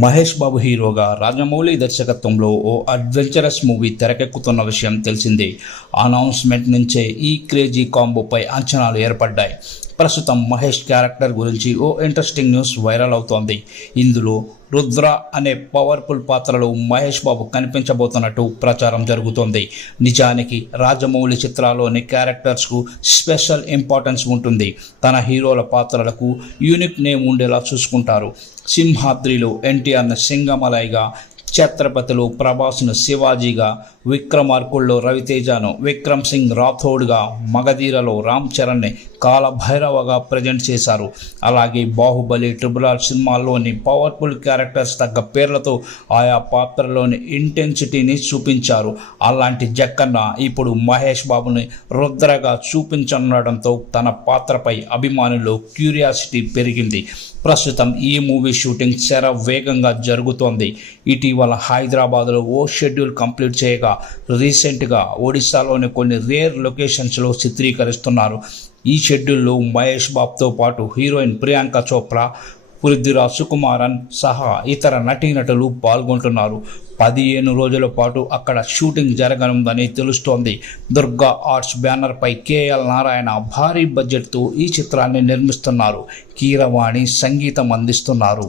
మహేష్ బాబు హీరోగా రాజమౌళి దర్శకత్వంలో ఓ adventurous movie తెరకెక్కుతున్న విషయం తెలిసిందే. అనౌన్స్మెంట్ నుంచే ఈ క్రేజీ కాంబోపై అంచనాలు ఏర్పడ్డాయి. ప్రస్తుతం మహేష్ క్యారెక్టర్ గురించి ఓ ఇంట్రెస్టింగ్ న్యూస్ వైరల్ అవుతోంది. ఇందులో రుద్ర అనే పవర్ఫుల్ పాత్రలో మహేష్ బాబు కనిపించబోతున్నట్టు ప్రచారం జరుగుతోంది. నిజానికి రాజమౌళి చిత్రాల్లోని క్యారెక్టర్స్కు స్పెషల్ ఇంపార్టెన్స్ ఉంటుంది. తన హీరోల పాత్రలకు యూనిక్ నేమ్ ఉండేలా చూసుకుంటారు. సింహాద్రిలో ఎన్టీఆర్ను సింగమలైగా, ఛత్రపతిలో ప్రభాస్ను శివాజీగా, విక్రమార్కుల్లో రవితేజను విక్రమ్ సింగ్ రాథోడ్గా, మగధీరలో రామ్ చరణ్ని కాలభైరవగా ప్రజెంట్ చేశారు. అలాగే బాహుబలి, ట్రిపుల్ ఆర్ సినిమాల్లోని పవర్ఫుల్ క్యారెక్టర్స్ తగ్గ పేర్లతో ఆయా పాత్రలోని ఇంటెన్సిటీని చూపించారు. అలాంటి జక్కన్న ఇప్పుడు మహేష్ బాబుని రుద్రగా చూపించనుండడంతో తన పాత్రపై అభిమానుల్లో క్యూరియాసిటీ పెరిగింది. ప్రస్తుతం ఈ మూవీ షూటింగ్ వేగంగా జరుగుతోంది. ఇటీవల హైదరాబాద్లో ఓ షెడ్యూల్ కంప్లీట్ చేయగా రీసెంట్గా ఒడిశాలోని కొన్ని రేర్ లొకేషన్స్లో చిత్రీకరిస్తున్నారు. ఈ షెడ్యూల్లో మహేష్ బాబుతో పాటు హీరోయిన్ ప్రియాంక చోప్రా, పృథ్వీరాజ్ సుకుమారన్ సహా ఇతర నటీనటులు పాల్గొంటున్నారు. 15 రోజుల పాటు అక్కడ షూటింగ్ జరగనుందని తెలుస్తోంది. దుర్గా ఆర్ట్స్ బ్యానర్పై కేఎల్ నారాయణ భారీ బడ్జెట్తో ఈ చిత్రాన్ని నిర్మిస్తున్నారు. కీరవాణి సంగీతం అందిస్తున్నారు.